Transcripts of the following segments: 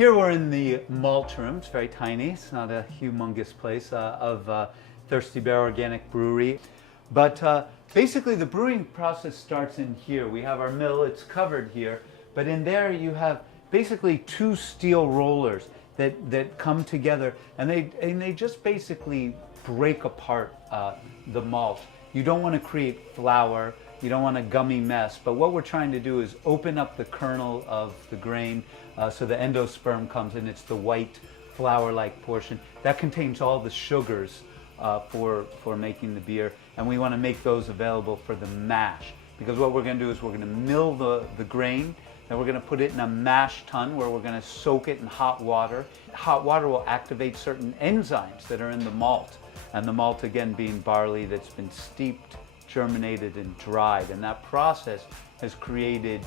Here we're in the malt room. It's very tiny. It's not a humongous place of Thirsty Bear Organic Brewery. But basically the brewing process starts in here. We have our mill, it's covered here. But in there you have basically two steel rollers that come together, and they just basically break apart the malt. You don't want to create flour. You don't want a gummy mess, but what we're trying to do is open up the kernel of the grain so the endosperm comes in. It's the white flour-like portion. That contains all the sugars for making the beer, and we want to make those available for the mash. Because what we're going to do is we're going to mill the grain, then we're going to put it in a mash tun where we're going to soak it in hot water. Hot water will activate certain enzymes that are in the malt, and the malt again being barley that's been steeped, germinated, and dried, and that process has created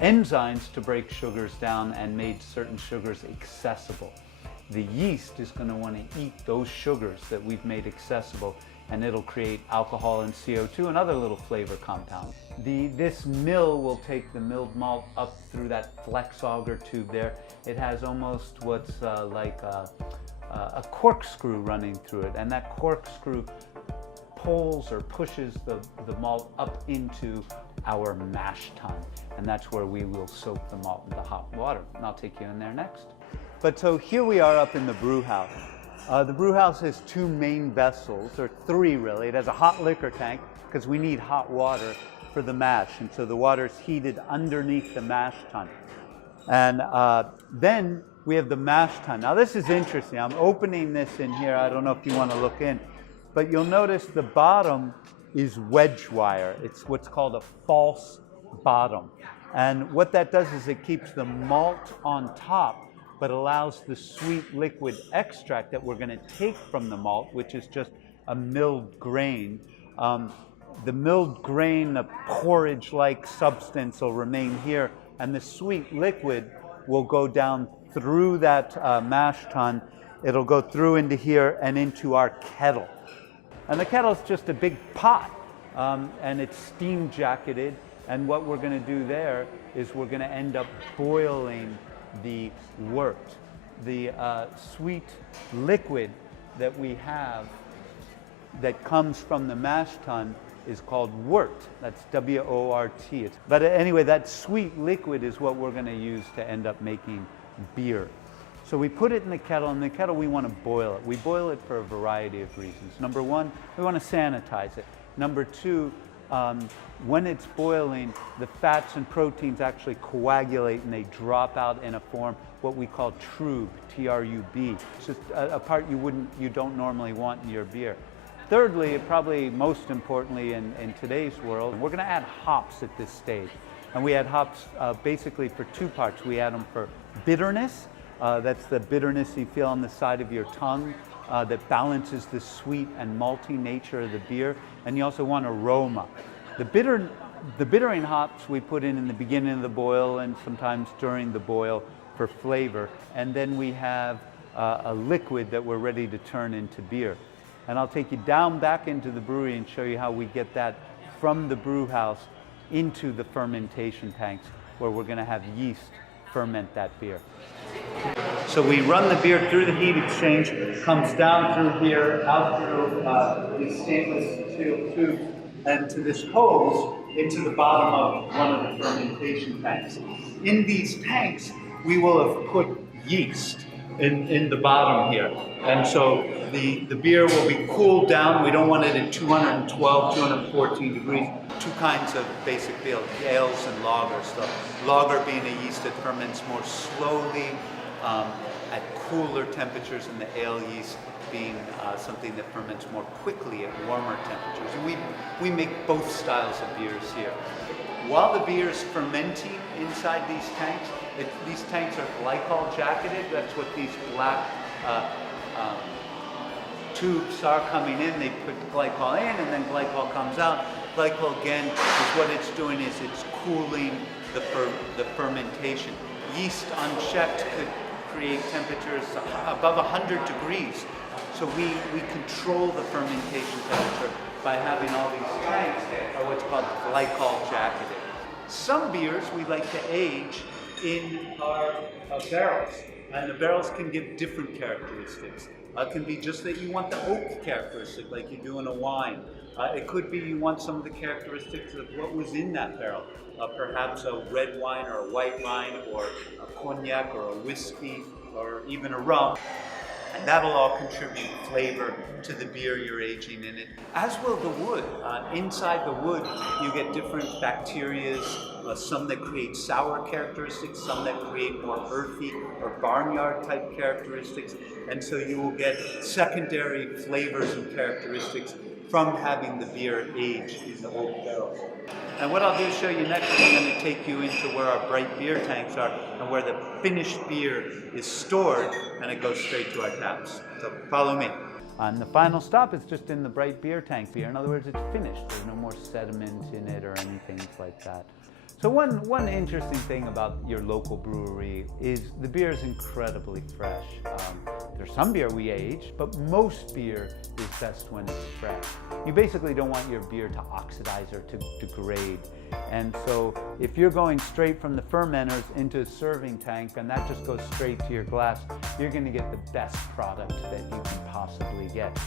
enzymes to break sugars down and made certain sugars accessible. The yeast is going to want to eat those sugars that we've made accessible, and it'll create alcohol and CO2 and other little flavor compounds. This mill will take the milled malt up through that flex auger tube there. It has almost what's like a corkscrew running through it, and that corkscrew pulls or pushes the malt up into our mash tun, and that's where we will soak the malt in the hot water. And I'll take you in there next. But so here we are up in the brew house. The brew house has two main vessels, or three really. It has a hot liquor tank because we need hot water for the mash, and so the water is heated underneath the mash tun. And then we have the mash tun. Now this is interesting. I'm opening this in here. I don't know if you want to look in. But you'll notice the bottom is wedge wire. It's what's called a false bottom. And what that does is it keeps the malt on top, but allows the sweet liquid extract that we're going to take from the malt, which is just a milled grain. The milled grain, the porridge-like substance will remain here, and the sweet liquid will go down through that mash tun. It'll go through into here and into our kettle. And the kettle is just a big pot, and it's steam jacketed. And what we're going to do there is we're going to end up boiling the wort. The sweet liquid that we have that comes from the mash tun is called wort. That's W-O-R-T. But anyway, that sweet liquid is what we're going to use to end up making beer. So we put it in the kettle. In the kettle, we want to boil it. We boil it for a variety of reasons. Number one, we want to sanitize it. Number two, when it's boiling, the fats and proteins actually coagulate and they drop out in a form, what we call trub, T-R-U-B. It's just a part you don't normally want in your beer. Thirdly, probably most importantly in today's world, we're going to add hops at this stage. And we add hops basically for two parts. We add them for bitterness. That's the bitterness you feel on the side of your tongue that balances the sweet and malty nature of the beer. And you also want aroma. The bittering hops we put in the beginning of the boil and sometimes during the boil for flavor. And then we have a liquid that we're ready to turn into beer. And I'll take you down back into the brewery and show you how we get that from the brew house into the fermentation tanks where we're going to have yeast ferment that beer. So we run the beer through the heat exchange, comes down through here, out through these stainless steel tubes, and to this hose into the bottom of one of the fermentation tanks. In these tanks, we will have put yeast in the bottom here. And so the beer will be cooled down. We don't want it at 212, 214 degrees. Two kinds of basic ales and lager stuff. Lager being a yeast that ferments more slowly at cooler temperatures, and the ale yeast being something that ferments more quickly at warmer temperatures. And we make both styles of beers here. While the beer is fermenting inside these tanks are glycol jacketed. That's what these black tubes are coming in. They put glycol in and then glycol comes out. Glycol again is what it's doing is it's cooling the fermentation. Yeast unchecked could create temperatures above 100 degrees. So we control the fermentation temperature by having all these tanks are what's called glycol jacketed. Some beers we like to age in our barrels. And the barrels can give different characteristics. It can be just that you want the oak characteristic like you do in a wine. It could be you want some of the characteristics of what was in that barrel. Perhaps a red wine or a white wine or a cognac or a whiskey or even a rum. And that'll all contribute flavor to the beer you're aging in it, as will the wood. Inside the wood, you get different bacterias, some that create sour characteristics, some that create more earthy or barnyard type characteristics. And so you will get secondary flavors and characteristics from having the beer aged in the oak barrels. And what I'll do is show you next, I'm going to take you into where our bright beer tanks are and where the finished beer is stored, and it goes straight to our taps. So follow me. And the final stop is just in the bright beer tank beer. In other words, it's finished. There's no more sediment in it or anything like that. So one interesting thing about your local brewery is the beer is incredibly fresh. There's some beer we age, but most beer is best when it's fresh. You basically don't want your beer to oxidize or to degrade. And so if you're going straight from the fermenters into a serving tank and that just goes straight to your glass, you're going to get the best product that you can possibly get.